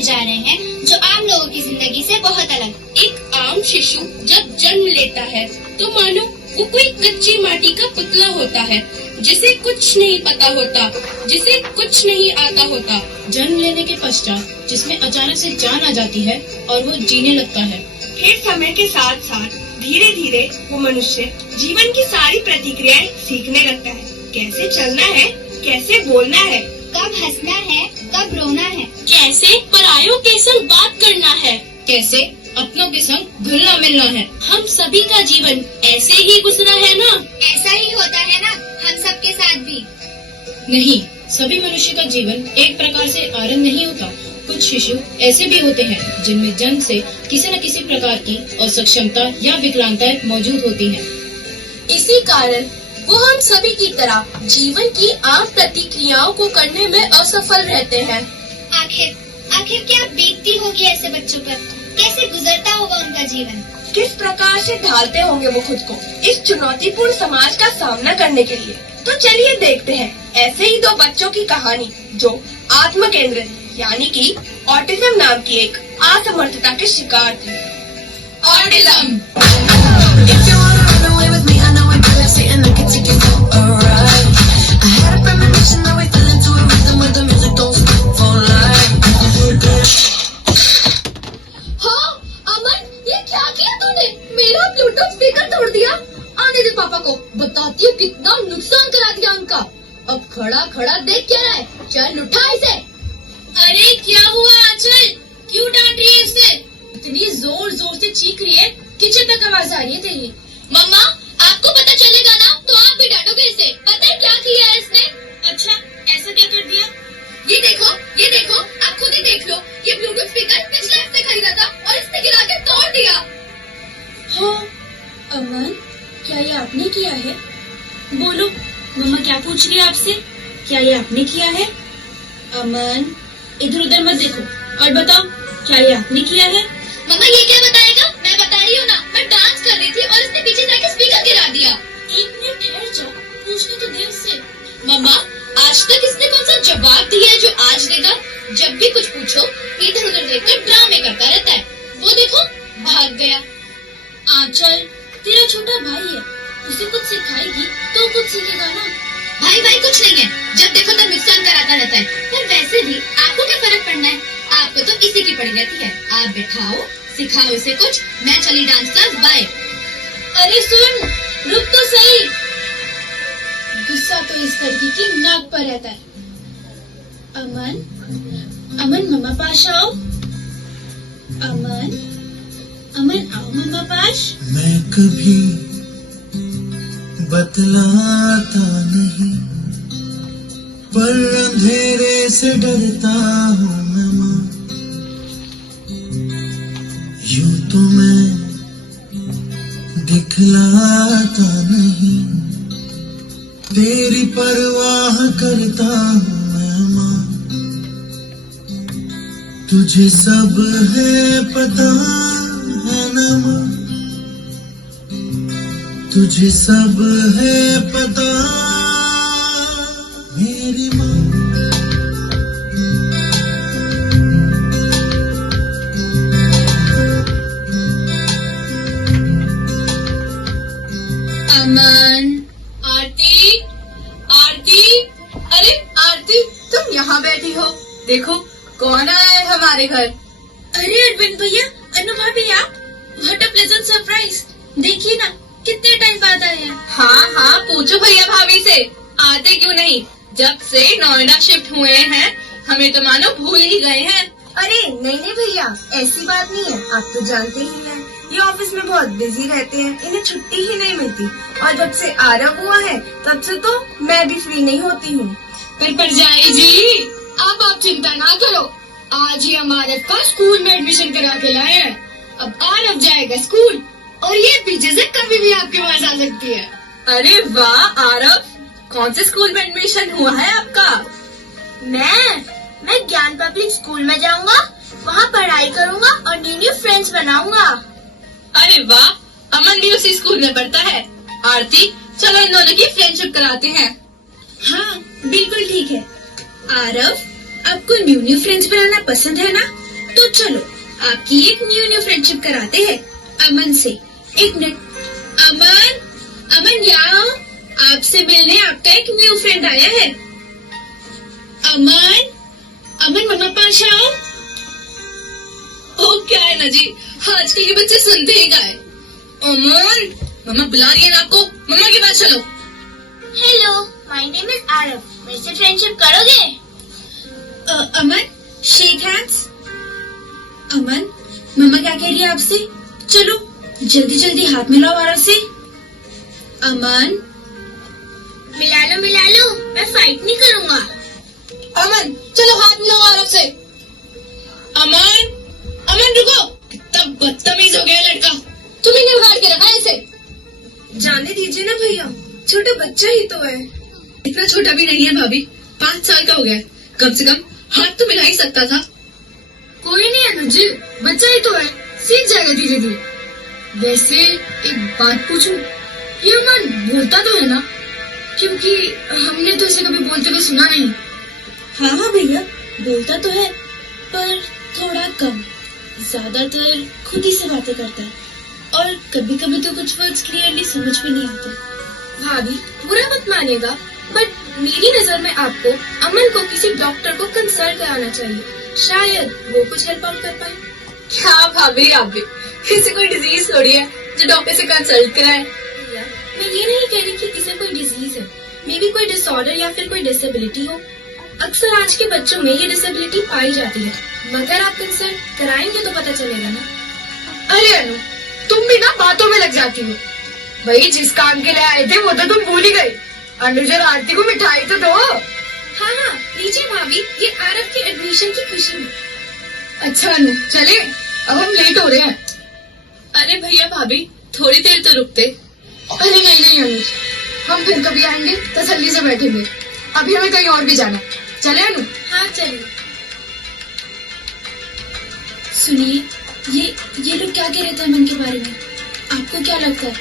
जानने जा रहे हैं जो आम लोगों की जिंदगी से बहुत अलग। एक आम शिशु जब जन्म लेता है तो मानो वो कोई कच्ची माटी का पुतला होता है, जिसे कुछ नहीं पता होता, जिसे कुछ नहीं आता होता। जन्म लेने के पश्चात जिसमें अचानक से जान आ जाती है और वो जीने लगता है। फिर समय के साथ साथ धीरे धीरे वो मनुष्य जीवन की सारी प्रतिक्रियाएं सीखने लगता है। कैसे चलना है, कैसे बोलना है, कब हंसना है, कब रोना है, कैसे परायों के संग बात करना है, कैसे अपनों के संग घुलना मिलना है। हम सभी का जीवन ऐसे ही गुजरा है ना? ऐसा ही होता है ना हम सबके साथ भी। नहीं, सभी मनुष्य का जीवन एक प्रकार से आरंभ नहीं होता। कुछ शिशु ऐसे भी होते हैं जिनमें जन्म से किसी न किसी प्रकार की असक्षमता या विकलांगताएं मौजूद होती हैं। इसी कारण वो हम सभी की तरह जीवन की आम प्रतिक्रियाओं को करने में असफल रहते हैं। आखिर क्या बीतती होगी ऐसे बच्चों पर? कैसे गुजरता होगा उनका जीवन? किस प्रकार से ढालते होंगे वो खुद को इस चुनौतीपूर्ण समाज का सामना करने के लिए। तो चलिए देखते हैं ऐसे ही दो बच्चों की कहानी जो आत्म केंद्रित यानी कि ऑटिज्म नाम की एक असमर्थता के शिकार थे। ऑटिज्म बताती हूँ कितना नुकसान करा दिया उनका। अब खड़ा खड़ा देख क्या रहा है, चल उठा इसे। अरे क्या हुआ आंचल, क्यों डांट रही है इसे? इतनी जोर जोर से चीख रही है, किचन तक आवाज आ रही है तेरी। मम्मा आपको पता चलेगा ना तो आप भी डांटोगे इसे। पता है क्या किया है इसने? अच्छा ऐसा क्या कर दिया? ये देखो आप खुद ही देख लो। ये ब्लूटूथ स्पीकर पिछले हफ्ते खरीदा था और इसने गिरा के तोड़ दिया। हाँ अमन, क्या ये आपने किया है? बोलो मम्मा क्या पूछ रही है आपसे? क्या ये आपने किया है? अमन इधर उधर मत देखो और बताओ क्या ये आपने किया है? मम्मा ये क्या बताएगा, मैं बता रही हूँ ना, मैं डांस कर रही थी और इसने पीछे जाके स्पीकर गिरा दिया। एक मिनट ठहर जाओ, पूछने तो दे उससे। मम्मा आज तक इसने कौन सा जवाब दिया है जो आज देगा? जब भी कुछ पूछो इधर उधर देखकर ड्रामे करता रहता है। वो देखो भाग गया। आंचल तेरा छोटा भाई है, उसे कुछ सिखाएगी तो कुछ सीखेगा ना। भाई कुछ नहीं है, जब देखो तब नुकसान कराता रहता है। पर वैसे भी आपको क्या फर्क पड़ना है, आपको तो इसी की पड़ी रहती है। आप बैठाओ सिखाओ इसे कुछ, मैं चली डांस क्लास, बाय। अरे सुन रुक तो सही, गुस्सा तो इस लड़की की नाक पर रहता है। अमन मम्मा पास आओ। अमन आओ मम्मा पास। मैं कभी बतलाता नहीं पर अंधेरे से डरता हूँ मैं माँ। यूं तो मैं दिखलाता नहीं, तेरी परवाह करता हूँ मैं माँ। तुझे सब है पता है ना माँ, तुझे सब है पता मेरी माँ। अमन, आरती, अरे आरती तुम यहाँ बैठी हो, देखो कौन आया है हमारे घर। अरे अरविंद भैया, अनु भाभी आप, व्हाट अ प्लेजेंट सरप्राइज। देखिए ना कितने टाइम बाद आए हैं। हाँ पूछो भैया भाभी से, आते क्यों नहीं, जब से नोएडा शिफ्ट हुए हैं हमें तो मानो भूल ही गए हैं। अरे नहीं भैया, ऐसी बात नहीं है, आप तो जानते ही हैं ये ऑफिस में बहुत बिजी रहते हैं, इन्हें छुट्टी ही नहीं मिलती। और जब से आरव हुआ है तब से तो मैं भी फ्री नहीं होती हूँ। पर परजाई जी अब आप चिंता ना करो, आज ही हम आरव का स्कूल में एडमिशन करा के लाए हैं। अब आरव जाएगा स्कूल और ये पीछे से कभी भी आपके पास आ सकती है। अरे वाह आरव, कौन से स्कूल में एडमिशन हुआ है आपका? मैं ज्ञान पब्लिक स्कूल में जाऊंगा, वहाँ पढ़ाई करूंगा और न्यू फ्रेंड्स बनाऊंगा। अरे वाह, अमन भी उसी स्कूल में पढ़ता है। आरती चलो इन दोनों की फ्रेंडशिप कराते हैं। हाँ बिल्कुल ठीक है। आरव आपको न्यू फ्रेंड्स बनाना पसंद है ना? तो चलो आपकी एक न्यू फ्रेंडशिप कराते हैं अमन से। एक मिनट, अमन यहाँ आपसे मिलने आपका एक न्यू फ्रेंड आया है। अमन मम्मा पास आओ। ओ क्या है ना जी, आजकल के बच्चे सुनते ही गाए। अमन मम्मा बुला रही है ना आपको, मम्मा के पास चलो। Hello, my name is Aarav, मेरे से फ्रेंडशिप करोगे? अमन शेक हैंड्स। अमन मम्मा क्या कह रही है आपसे? चलो जल्दी जल्दी हाथ मिलाओ आरव से। अमन मिला लो, मैं फाइट नहीं करूँगा। अमन चलो हाथ मिलाओ आरव से। अमन रुको, कितना बदतमीज हो गया लड़का, तुम्ही ने उखाड़ के रखा है इसे। जाने दीजिए ना भैया, छोटा बच्चा ही तो है। इतना छोटा भी नहीं है भाभी, 5 साल का हो गया है, कम से कम हाथ तो मिला ही सकता था। कोई नहीं अनुज जी, बच्चा ही तो है, सीख जाएगा धीरे धीरे। वैसे एक बात पूछूं, ये अमन बोलता तो है ना? क्योंकि हमने तो इसे कभी बोलते हुए सुना नहीं। हाँ भैया, बोलता तो है पर थोड़ा कम, ज्यादातर खुद ही से बातें करता है और कभी कभी तो कुछ वर्ड्स क्लियरली समझ में नहीं आते। भाभी बुरा मत मानेगा, बट मेरी नजर में आपको अमन को किसी डॉक्टर को कंसल्ट कराना चाहिए, शायद वो कुछ हेल्प आउट कर पाए। क्या भाभी आप भी, इसे कोई डिजीज थोड़ी है जो डॉक्टर से कंसल्ट कराए। भैया मैं ये नहीं कह रही कि इसे कोई डिजीज है, मे बी कोई डिसऑर्डर या फिर कोई डिसेबिलिटी हो। अक्सर आज के बच्चों में ये डिसेबिलिटी पाई जाती है, मगर आप कंसल्ट कराएंगे तो पता चलेगा ना। अरे अनु, तुम भी ना बातों में लग जाती हो। भाई जिस काम के लिए आए थे वो तो तुम भूल ही गई। अनुज और आरती को मिठाई तो दो। हाँ लीजिए भाभी, ये आरव की एडमिशन की खुशी में। अच्छा अनु चले, अब हम लेट हो रहे हैं। अरे भैया भाभी थोड़ी देर तो रुकते। अरे नहीं अनुज, हम फिर कभी आएंगे, तसल्ली से बैठेंगे, अभी हमें कहीं और भी जाना। चले अनु? हाँ चलिए। सुनिए, ये लोग क्या कह रहे थे अमन के बारे में? आपको क्या लगता है,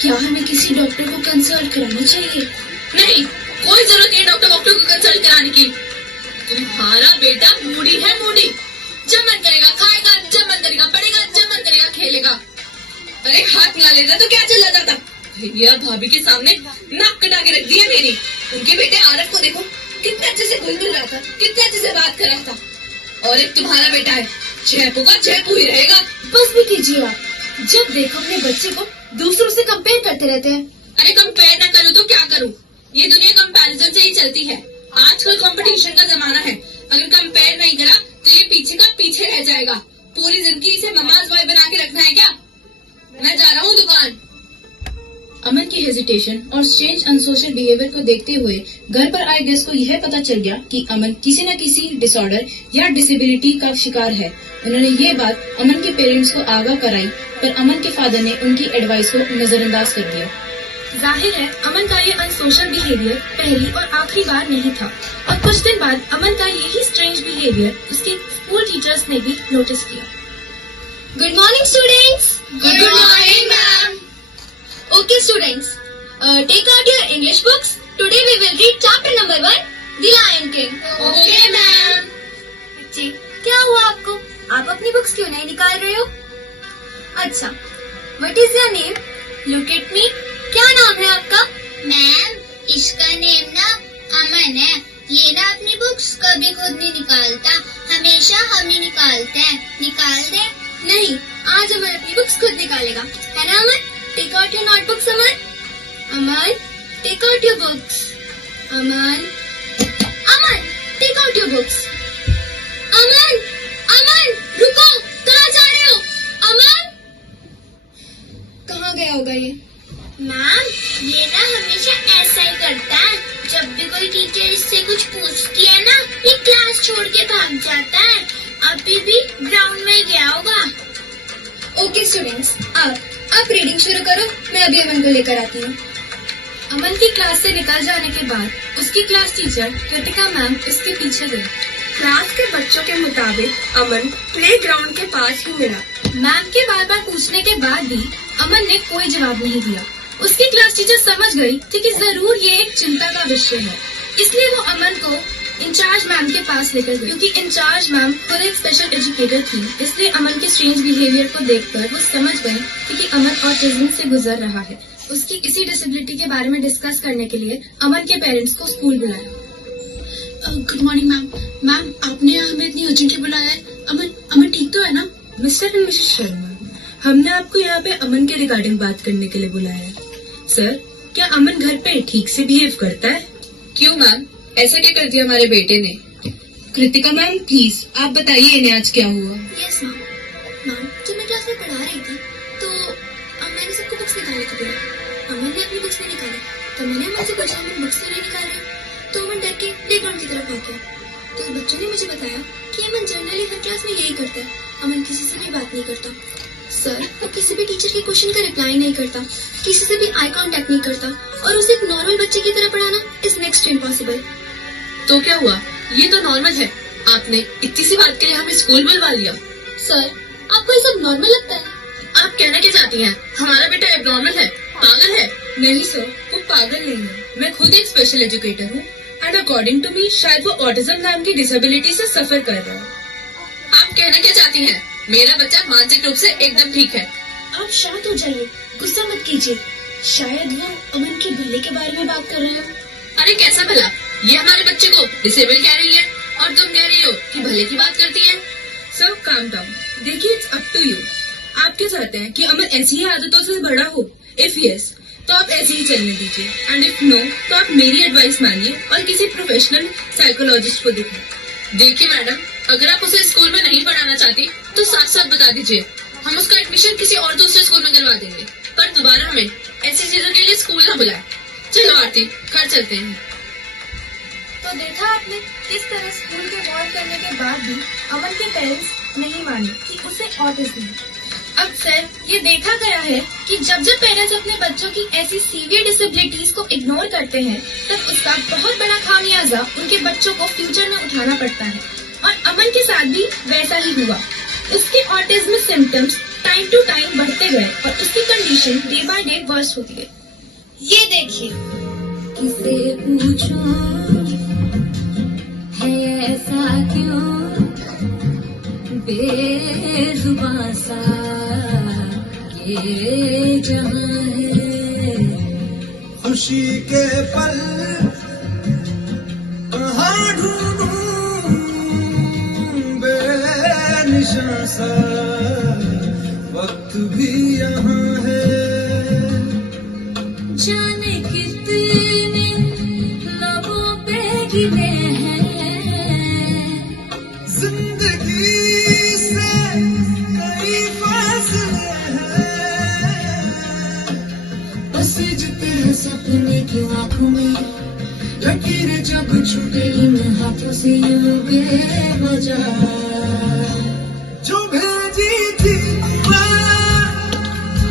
क्या हमें किसी डॉक्टर को कंसल्ट कराना चाहिए? नहीं, कोई जरूरत नहीं डॉक्टर को कंसल्ट कराने की। तुम्हारा बेटा मूडी है, मूडी। जब मन करेगा खाएगा, जब मन करेगा पढ़ेगा, जब मन करेगा खेलेगा। अरे हाथ मिला लेता तो क्या चला जाता। भैया भाभी के सामने नाक कटा के रख दिया मेरी। उनके बेटे आरव को देखो, कितने अच्छे से घुल रहा था, कितने अच्छे से बात कर रहा था। और एक तुम्हारा बेटा है, जयपू का जयपू ही रहेगा। बस भी कीजिए आप, जब देखो अपने बच्चे को दूसरों से कंपेयर करते रहते हैं। अरे कंपेयर ना करूँ तो क्या करूँ, ये दुनिया कंपैरिजन से ही चलती है। आजकल कंपटीशन का जमाना है, अगर कंपेयर नहीं करा तो ये पीछे का पीछे रह जाएगा। पूरी जिंदगी इसे ममाज बॉय बना के रखना है क्या? मैं जा रहा हूँ दुकान। अमन की हेजिटेशन और स्ट्रेंज अनसोशल बिहेवियर को देखते हुए घर पर आए गेस्ट को यह पता चल गया कि अमन किसी न किसी डिसऑर्डर या डिसेबिलिटी का शिकार है। उन्होंने ये बात अमन के पेरेंट्स को आगाह कराई, पर अमन के फादर ने उनकी एडवाइस को नजरअंदाज कर दिया। जाहिर है अमन का ये अनसोशल बिहेवियर पहली और आखिरी बार नहीं था, और कुछ दिन बाद अमन का यही स्ट्रेंज बिहेवियर उसके स्कूल टीचर्स ने भी नोटिस किया। Good morning students. Good morning, ma'am. Okay students, take out your English books. Today we will read chapter number 1, The Lion King. Okay, ma'am. बच्चे, क्या हुआ आपको? आप अपनी बुक्स क्यों नहीं निकाल रहे हो? अच्छा, What is your name? Look at me. क्या नाम है आपका? मैम, इसका नेम ना अमन है। ये ना अपनी बुक्स कभी खुद नहीं निकालता, हमेशा हम ही निकालते हैं। निकाल दे? नहीं, आज अमन अपनी बुक्स खुद निकालेगा, है ना अमन? Take out your notebooks, Aman. Aman, take out your books. Aman, take out your books. अमन, रुको, कहाँ जा रहे हो? अमन, कहाँ गया होगा ये? मैम, ये ना हमेशा ऐसा ही करता है। जब भी कोई टीचर इससे कुछ पूछती है ना, ये क्लास छोड़ के भाग जाता है। अभी भी ग्राउंड में गया होगा। ओके स्टूडेंट्स, आप रीडिंग शुरू करो, मैं अभी अमन को लेकर आती हूँ। अमन की क्लास से निकल जाने के बाद उसकी क्लास टीचर कृतिका मैम उसके पीछे गई। क्लास के बच्चों के मुताबिक अमन प्लेग्राउंड के पास ही मिला। मैम के बार बार पूछने के बाद भी अमन ने कोई जवाब नहीं दिया। उसकी क्लास टीचर समझ गई थी कि जरूर ये एक चिंता का विषय है, इसलिए वो अमन को इंचार्ज मैम के पास लेकर गई, क्योंकि इंचार्ज मैम खुद एक स्पेशल एजुकेटर थी। इसलिए अमन के स्ट्रेंज बिहेवियर को देखकर वो समझ गई कि अमन ऑटिज्म से गुजर रहा है। उसकी इसी डिसेबिलिटी के बारे में डिस्कस करने के लिए अमन के पेरेंट्स को स्कूल बुलाया। Good morning ma'am. मैम, आपने हमें इतनी अर्जेंटली बुलाया है। अमन ठीक तो है ना? मिस्टर एंड मिसेस शर्मा, हमने आपको यहाँ पे अमन के रिगार्डिंग बात करने के लिए बुलाया है। सर, क्या अमन घर पे ठीक से बिहेव करता है? क्यों मैम, ऐसा क्या कर दिया हमारे बेटे ने? कृतिका मैम, प्लीज आप बताइए इन्हें आज क्या हुआ। Yes ma'am. मैम, जब मैं क्लास में पढ़ा रही थी तो मैंने सबको बुक्स निकालने को बोला। अमन ने अपनी बुक्स नहीं निकाली, तो मैंने अमन से पूछा अमन बुक्स क्यों नहीं निकाल रही? तो अमन डर के प्लेग्राउंड की तरफ भाग गया। तो बच्चों ने मुझे बताया कि अमन जनरली हर क्लास में यही करता है। अमन किसी से भी बात नहीं करता सर, वो किसी भी टीचर के क्वेश्चन का रिप्लाई नहीं करता, किसी से भी आई कांटेक्ट नहीं करता, और उसे एक नॉर्मल बच्चे की तरह पढ़ाना इज नेक्स्ट टू इम्पॉसिबल। तो क्या हुआ? ये तो नॉर्मल है। आपने इतनी सी बात के लिए हमें स्कूल बुलवा लिया। सर, आपको ये सब नॉर्मल लगता है? आप कहना क्या चाहती हैं? हमारा बेटा एब्नॉर्मल है, पागल है? नहीं सर, वो पागल नहीं है। मैं खुद एक स्पेशल एजुकेटर हूँ एंड अकॉर्डिंग टू मी शायद वो ऑटिज्म नाम की डिसेबिलिटी से सफर कर रहा है। आप कहना क्या चाहती हैं? मेरा बच्चा मानसिक रूप से एकदम ठीक है। आप शांत हो जाइए, गुस्सा मत कीजिए। शायद वो अमन के भले के बारे में बात कर रहे हो। अरे कैसा भला? ये हमारे बच्चे को डिसेबल कह रही है और तुम कह रही हो कि भले की बात करती है। Sir, calm down. देखिए, इट्स अप टू यू। आप क्या चाहते हैं कि अमन ऐसी ही आदतों से बड़ा हो? इफ यस, तो आप ऐसे ही चलने दीजिए, एंड इफ नो, तो आप मेरी एडवाइस मानिए और किसी प्रोफेशनल साइकोलॉजिस्ट को दिखाएं। देखिए मैडम, अगर आप उसे स्कूल में नहीं पढ़ाना चाहती तो साथ साथ बता दीजिए, हम उसका एडमिशन किसी और दूसरे स्कूल में करवा देंगे, पर दोबारा हमें ऐसी चीजों के लिए स्कूल न बुलाए। चलो आरती, घर चलते हैं। तो देखा आपने किस तरह स्कूल के वार्न करने के बाद भी अमन के पेरेंट्स नहीं माने कि उसे ऑटिज्म है। अब सर, ये देखा गया है कि जब जब पेरेंट्स अपने बच्चों की ऐसी सीवियर डिसेबिलिटीज को इग्नोर करते हैं, तब उसका बहुत बड़ा खामियाजा उनके बच्चों को फ्यूचर में उठाना पड़ता है। और अमन के साथ भी वैसा ही हुआ। उसके autism symptoms time to time बढ़ते गए और उसकी condition day by day worst होती गई। ये देखिए, किसे पूछो है ऐसा क्यों बेजुबां सा ये जहां है। खुशी के पल कहाँ ढूंढूं बेनिशां सा वक्त भी यहाँ है। जाने कितने लबों पे गिरे हैं जिंदगी से कई फासले हैं। बसजते हैं सपने की आंखों में, लकीरें जब छूटे इन हाथों से यूं बेवजह। जो भेजी थी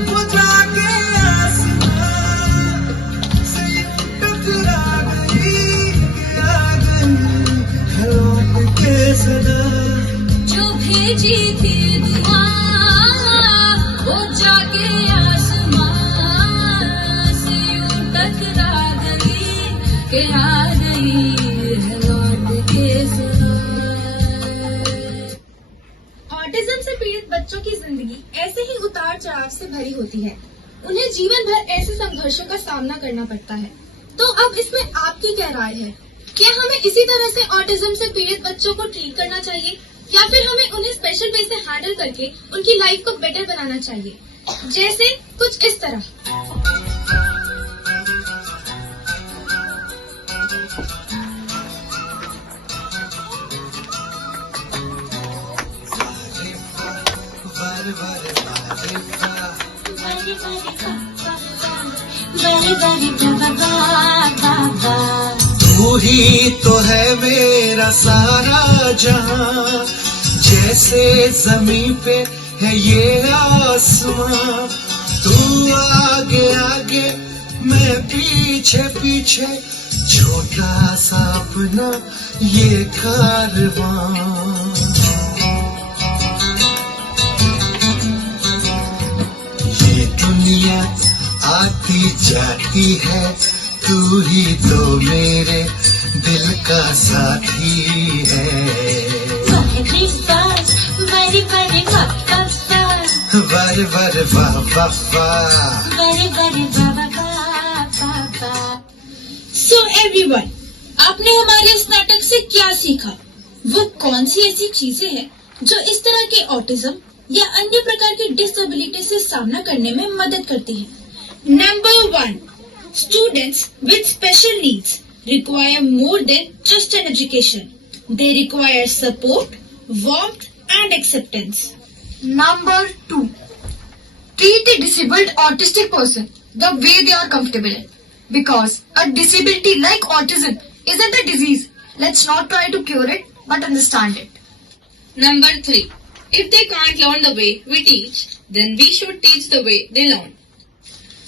वो जाके आसमां से यूं टकरा गई कि आ गई है लौट के सदा। जो भेजी थी दुआ वो जाके आसमां से यूं टकरा गई कि आ गई है लौट के सदा। ऑटिज्म से पीड़ित बच्चों की जिंदगी ऐसे ही उतार चढ़ाव से भरी होती है। उन्हें जीवन भर ऐसे संघर्षों का सामना करना पड़ता है। तो अब इसमें आपकी क्या राय है? क्या हमें इसी तरह से ऑटिज्म से पीड़ित बच्चों को ट्रीट करना चाहिए, या फिर हमें उन्हें स्पेशल वे से हैंडल करके उनकी लाइफ को बेटर बनाना चाहिए? जैसे कुछ इस तरह। तू ही तो है मेरा सारा जहां, जैसे जमीन पे है ये आसमां। तू आगे आगे मैं पीछे पीछे, छोटा सा अपना ये कारवां। ये दुनिया आती जाती है, तू ही तो मेरे दिल का साथी है। वारे वारे वाह वाह वाह। सो एवरीवन, आपने हमारे इस नाटक से क्या सीखा? वो कौन सी ऐसी चीजें हैं जो इस तरह के ऑटिज्म या अन्य प्रकार की डिसेबिलिटी से सामना करने में मदद करती है? Number 1, students with special needs require more than just an education. They require support, warmth and acceptance. Number 2. Treat a disabled autistic person the way they are comfortable in. Because a disability like autism isn't a disease. Let's not try to cure it, but understand it. Number 3. If they can't learn the way we teach, then we should teach the way they learn.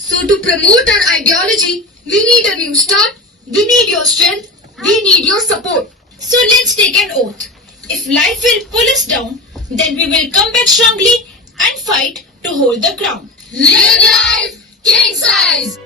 So to promote our ideology, we need a new start. We need your strength. We need your support. So let's take an oath. If life will pull us down, then we will come back strongly and fight to hold the crown. Live life king size!